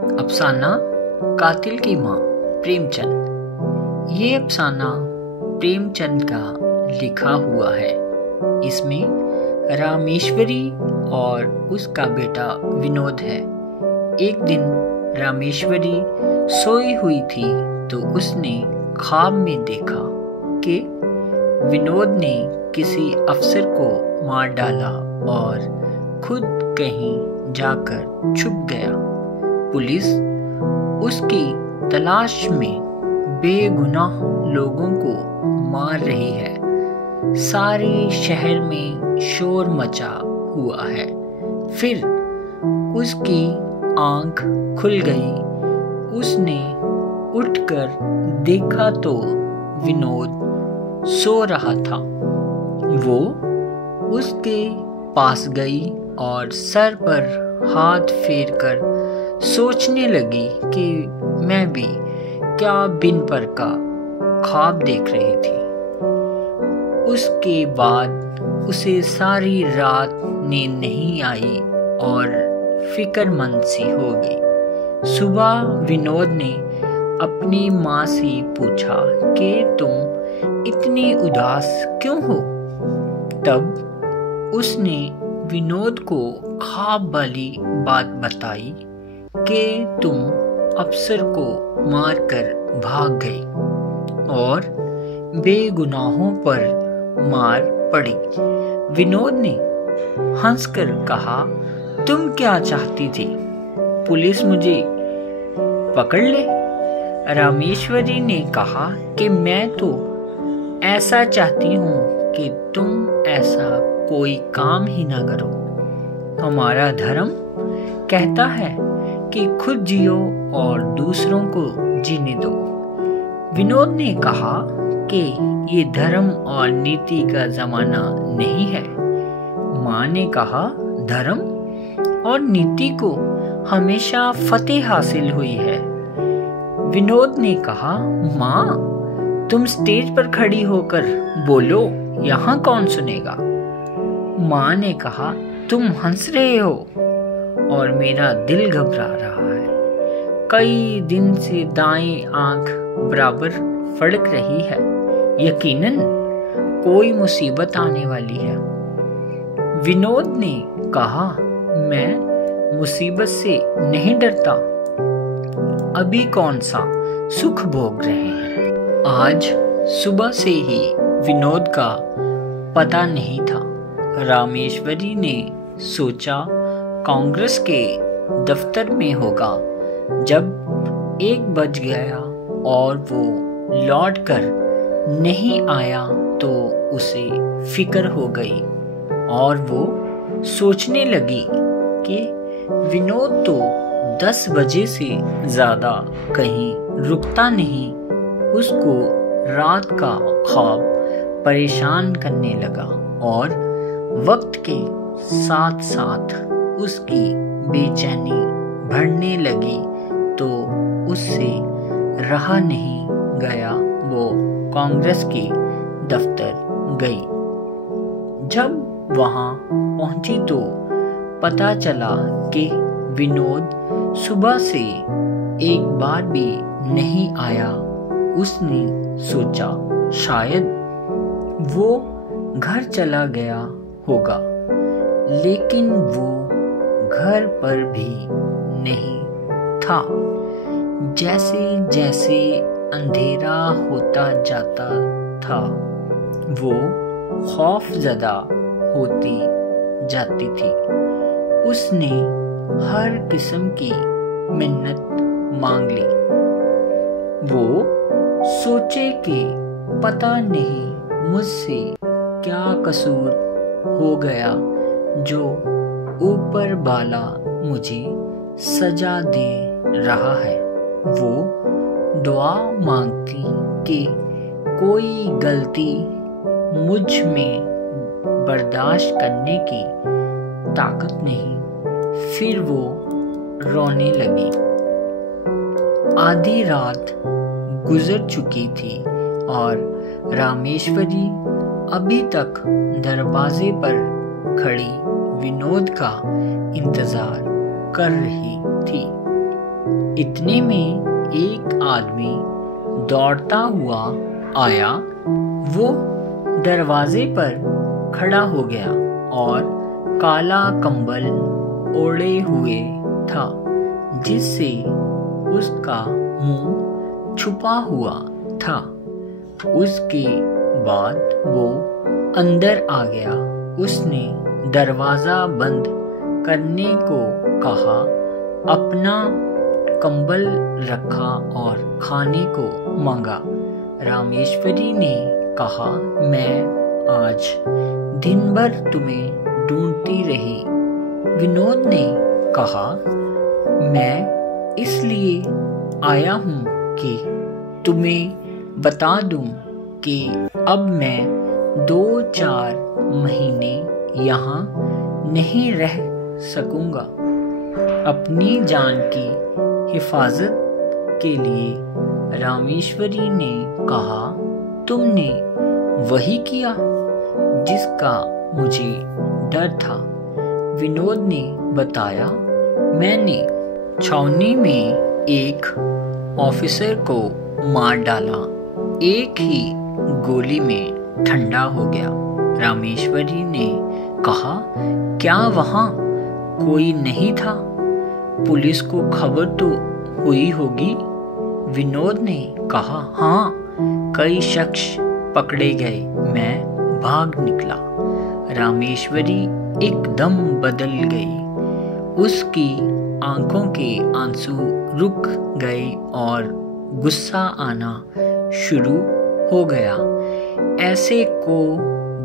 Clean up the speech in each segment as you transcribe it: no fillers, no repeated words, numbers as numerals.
अफसाना कातिल की माँ प्रेमचंद। ये अफसाना प्रेमचंद का लिखा हुआ है। इसमें रामेश्वरी और उसका बेटा विनोद है। एक दिन रामेश्वरी सोई हुई थी तो उसने ख्वाब में देखा कि विनोद ने किसी अफसर को मार डाला और खुद कहीं जाकर छुप गया। पुलिस उसकी तलाश में बेगुनाह लोगों को मार रही है। सारे शहर में शोर मचा हुआ है। फिर उसकी आंख खुल गई। उसने उठकर देखा तो विनोद सो रहा था। वो उसके पास गई और सर पर हाथ फेरकर सोचने लगी कि मैं भी क्या बिन पर का ख्वाब देख रही थी। उसके बाद उसे सारी रात नींद नहीं आई और फिक्रमंद सी हो गई। सुबह विनोद ने अपनी माँ से पूछा कि तुम इतनी उदास क्यों हो। तब उसने विनोद को ख्वाब वाली बात बताई कि तुम अफसर को मारकर भाग गई और बेगुनाहों पर मार पड़ी। विनोद ने हंसकर कहा, तुम क्या चाहती थी? पुलिस मुझे पकड़ ले? रामेश्वरी ने कहा कि मैं तो ऐसा चाहती हूँ कि तुम ऐसा कोई काम ही ना करो। हमारा धर्म कहता है कि खुद जियो और दूसरों को जीने दो। विनोद ने कहा कि ये धर्म और नीति का जमाना नहीं है। माँ ने कहा, धर्म और नीति को हमेशा फतेह हासिल हुई है। विनोद ने कहा, माँ तुम स्टेज पर खड़ी होकर बोलो, यहाँ कौन सुनेगा। माँ ने कहा, तुम हंस रहे हो और मेरा दिल घबरा रहा है। कई दिन से दाएं आंख बराबर फड़क रही है। यकीनन कोई मुसीबत आने वाली है। विनोद ने कहा, मैं मुसीबत से नहीं डरता। अभी कौन सा सुख भोग रहे हैं। आज सुबह से ही विनोद का पता नहीं था। रामेश्वरी ने सोचा कांग्रेस के दफ्तर में होगा। जब 1 बज गया और वो लौटकर नहीं आया तो उसे फिक्र हो गई और वो सोचने लगी कि विनोद तो 10 बजे से ज़्यादा कहीं रुकता नहीं। उसको रात का ख्वाब परेशान करने लगा और वक्त के साथ साथ उसकी बेचैनी बढ़ने लगी तो उससे रहा नहीं गया। वो कांग्रेस के दफ्तर गई। जब वहां पहुंची तो पता चला कि विनोद सुबह से एक बार भी नहीं आया। उसने सोचा शायद वो घर चला गया होगा, लेकिन वो घर पर भी नहीं था। जैसे जैसे अंधेरा होता जाता था वो खौफजदा होती जाती थी। उसने हर किस्म की मिन्नत मांग ली। वो सोचे कि पता नहीं मुझसे क्या कसूर हो गया जो ऊपर वाला मुझे सजा दे रहा है। वो दुआ मांगती कि कोई गलती मुझ में बर्दाश्त करने की ताकत नहीं। फिर वो रोने लगी। आधी रात गुजर चुकी थी और रामेश्वरी अभी तक दरवाजे पर खड़ी विनोद का इंतजार कर रही थी। इतने में एक आदमी दौड़ता हुआ आया। वो दरवाजे पर खड़ा हो गया और काला कंबल ओढ़े हुए था, जिससे उसका मुंह छुपा हुआ था। उसके बाद वो अंदर आ गया। उसने दरवाजा बंद करने को कहा, अपना कंबल रखा और खाने को मांगा। रामेश्वरी ने कहा, मैं आज दिन भर तुम्हें ढूंढती रही। विनोद ने कहा, मैं इसलिए आया हूँ कि तुम्हें बता दूं कि अब मैं 2-4 महीने यहाँ नहीं रह सकूंगा। अपनी जान की हिफाजत के लिए रामेश्वरी ने कहा, तुमने वही किया जिसका मुझे डर था। विनोद ने बताया, मैंने छावनी में एक ऑफिसर को मार डाला, एक ही गोली में ठंडा हो गया। रामेश्वरी ने कहा, क्या वहाँ कोई नहीं था? पुलिस को खबर तो हुई होगी? विनोद ने कहा, हाँ, कई शख्स पकड़े गए, मैं भाग निकला। रामेश्वरी एकदम बदल गई। उसकी आंखों के आंसू रुक गए और गुस्सा आना शुरू हो गया। ऐसे को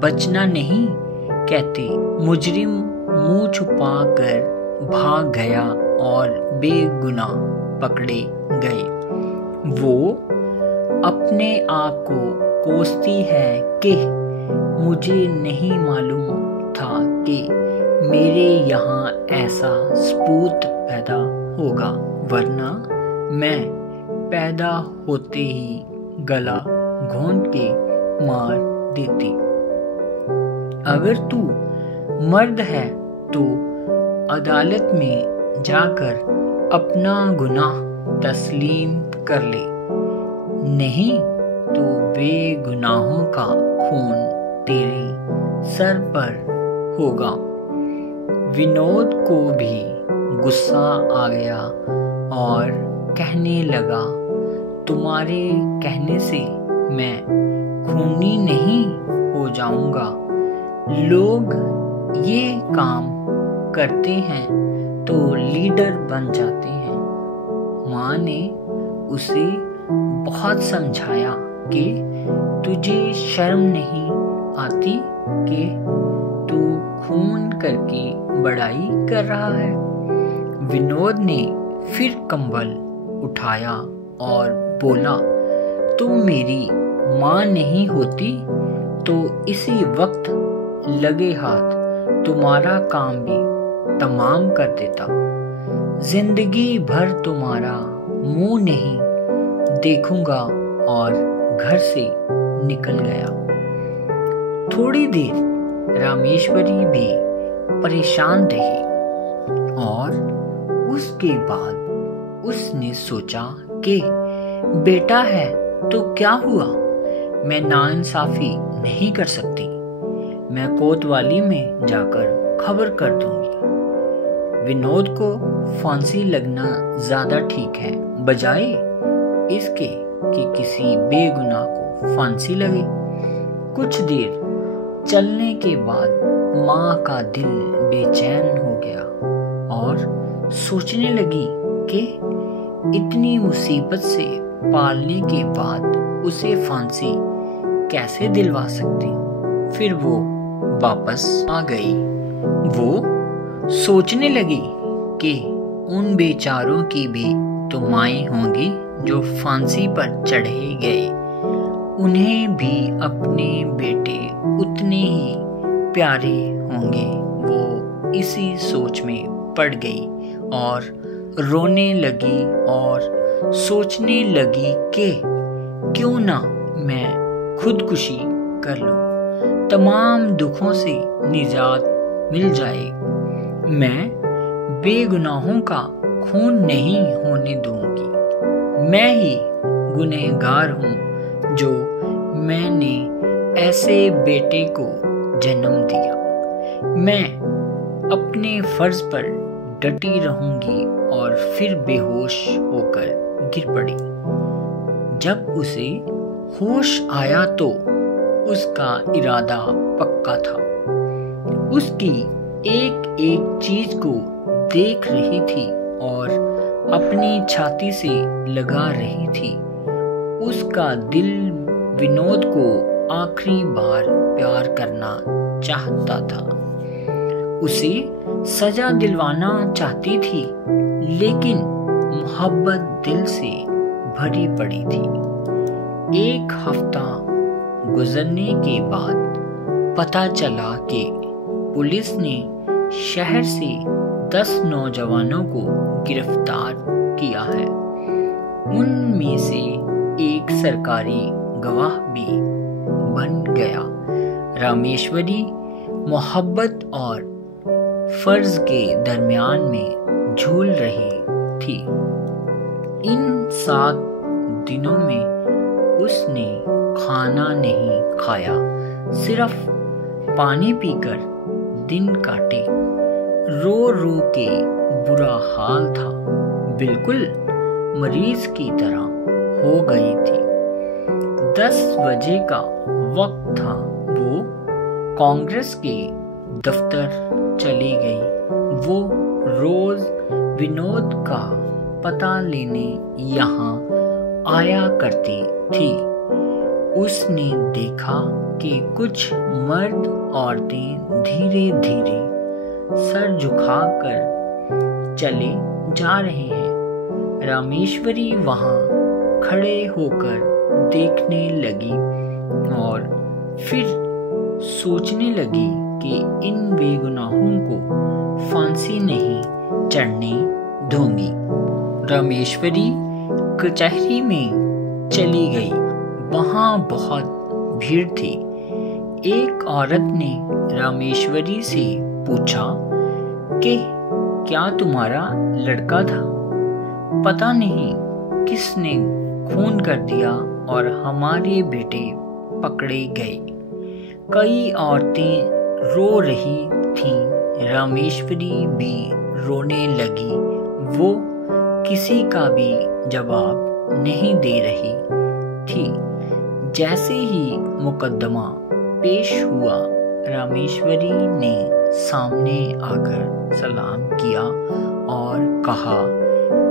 बचना नहीं कहते। मुजरिम मुंह छुपा कर भाग गया और बेगुनाह पकड़े गए। वो अपने आप को कोसती है कि मुझे नहीं मालूम था कि मेरे यहाँ ऐसा सपूत पैदा होगा, वरना मैं पैदा होते ही गला घोंट के मार देती। अगर तू मर्द है तो अदालत में जाकर अपना गुनाह तस्लीम कर ले, नहीं तो बेगुनाहों का खून तेरे सर पर होगा। विनोद को भी गुस्सा आ गया और कहने लगा, तुम्हारे कहने से मैं खूनी नहीं हो जाऊंगा। लोग ये काम करते हैं तो लीडर बन जाते हैं। माँ ने उसे बहुत समझाया कि तुझे शर्म नहीं आती कि तू खून करके बड़ाई कर रहा है। विनोद ने फिर कंबल उठाया और बोला, तुम मेरी माँ नहीं होती तो इसी वक्त लगे हाथ तुम्हारा काम भी तमाम कर देता। जिंदगी भर तुम्हारा मुंह नहीं देखूंगा और घर से निकल गया। थोड़ी देर रामेश्वरी भी परेशान रही और उसके बाद उसने सोचा कि बेटा है तो क्या हुआ, मैं नाइंसाफी नहीं कर सकती। मैं कोतवाली में जाकर खबर कर दूंगी। विनोद को फांसी लगना ज्यादा ठीक है, बजाय इसके कि किसी बेगुनाह को फांसी लगे। कुछ देर चलने के बाद माँ का दिल बेचैन हो गया और सोचने लगी कि इतनी मुसीबत से पालने के बाद उसे फांसी कैसे दिलवा सकती। फिर वो वापस आ गई। वो सोचने लगी कि उन बेचारों की भी तो माएँ होंगी जो फांसी पर चढ़े गए। उन्हें भी अपने बेटे उतने ही प्यारे होंगे। वो इसी सोच में पड़ गई और रोने लगी और सोचने लगी कि क्यों ना मैं खुदकुशी कर लूं, तमाम दुखों से निजात मिल जाए। मैं बेगुनाहों का खून नहीं होने दूंगी। मैं ही गुनहगार हूँ जो मैंने ऐसे बेटे को जन्म दिया। मैं अपने फर्ज पर डटी रहूंगी। और फिर बेहोश होकर गिर पड़ी। जब उसे होश आया तो उसका इरादा पक्का था। उसकी एक एक चीज को देख रही थी और अपनी छाती से लगा रही थी। उसका दिल विनोद को आखिरी बार प्यार करना चाहता था। उसे सजा दिलवाना चाहती थी, लेकिन मोहब्बत दिल से भरी पड़ी थी। एक हफ्ता गुजरने के बाद पता चला कि पुलिस ने शहर से 10 नौजवानों को गिरफ्तार किया है। उनमें से एक सरकारी गवाह भी बन गया। रामेश्वरी मोहब्बत और फर्ज के दरमियान में झूल रही थी। इन 7 दिनों में उसने खाना नहीं खाया, सिर्फ पानी पीकर दिन काटे। रो रो के बुरा हाल था, बिल्कुल मरीज की तरह हो गई थी। 10 बजे का वक्त था। वो कांग्रेस के दफ्तर चली गई। वो रोज विनोद का पता लेने यहाँ आया करती थी। उसने देखा कि कुछ मर्द औरतें धीरे धीरे सर झुकाकर चले जा रहे हैं। रामेश्वरी वहाँ खड़े होकर देखने लगी और फिर सोचने लगी कि इन बेगुनाहों को फांसी नहीं चढ़ने दूंगी। रामेश्वरी कचहरी में चली गई। वहाँ बहुत भीड़ थी। एक औरत ने रामेश्वरी से पूछा कि क्या तुम्हारा लड़का था? पता नहीं किसने खून कर दिया और हमारे बेटे पकड़े गए। कई औरतें रो रही थीं। रामेश्वरी भी रोने लगी। वो किसी का भी जवाब नहीं दे रही थी। जैसे ही मुकदमा पेश हुआ, रामेश्वरी ने सामने आकर सलाम किया और कहा,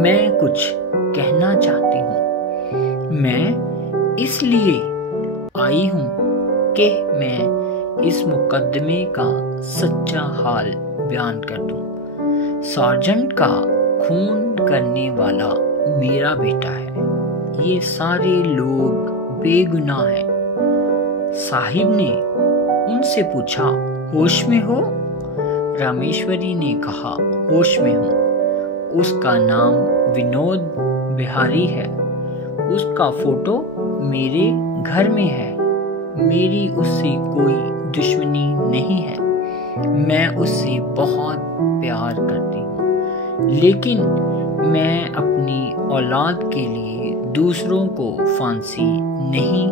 मैं कुछ कहना चाहती हूँ। मैं इसलिए आई हूँ कि मैं इस मुकदमे का सच्चा हाल बयान कर दूं। सार्जेंट का खून करने वाला मेरा बेटा है। ये सारे लोग बेगुनाह हैं। साहिब ने उनसे पूछा, होश में हो? रामेश्वरी ने कहा, होश में हूँ। उसका नाम विनोद बिहारी है। उसका फोटो मेरे घर में है। मेरी उससे कोई दुश्मनी नहीं है। मैं उससे बहुत प्यार करती हूँ, लेकिन मैं अपनी औलाद के लिए दूसरों को फांसी नहीं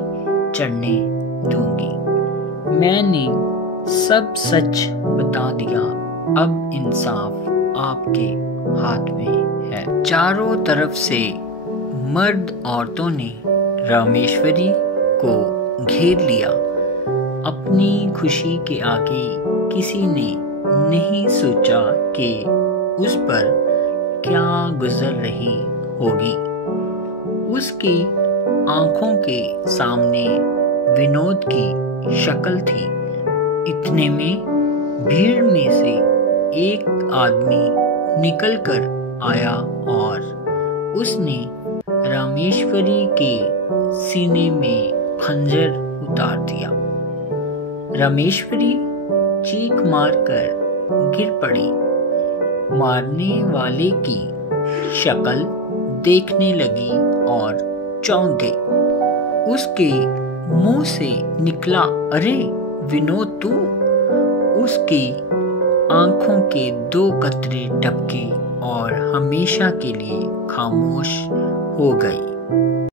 चढ़ने दूंगी। मैंने सब सच बता दिया। अब इंसाफ आपके हाथ में है। चारों तरफ से मर्द औरतों ने रामेश्वरी को घेर लिया। अपनी खुशी के आगे किसी ने नहीं सोचा कि उस पर क्या गुजर रही होगी। उसकी आंखों के सामने विनोद की शक्ल थी। इतने में भीड़ में से एक आदमी निकलकर आया और उसने रामेश्वरी के सीने में खंजर उतार दिया। रामेश्वरी चीख मारकर गिर पड़ी। मारने वाले की शक्ल देखने लगी और चौंक गई। उसके मुंह से निकला, अरे विनोद तू? उसकी आंखों के 2 कतरे टपके और हमेशा के लिए खामोश हो गई।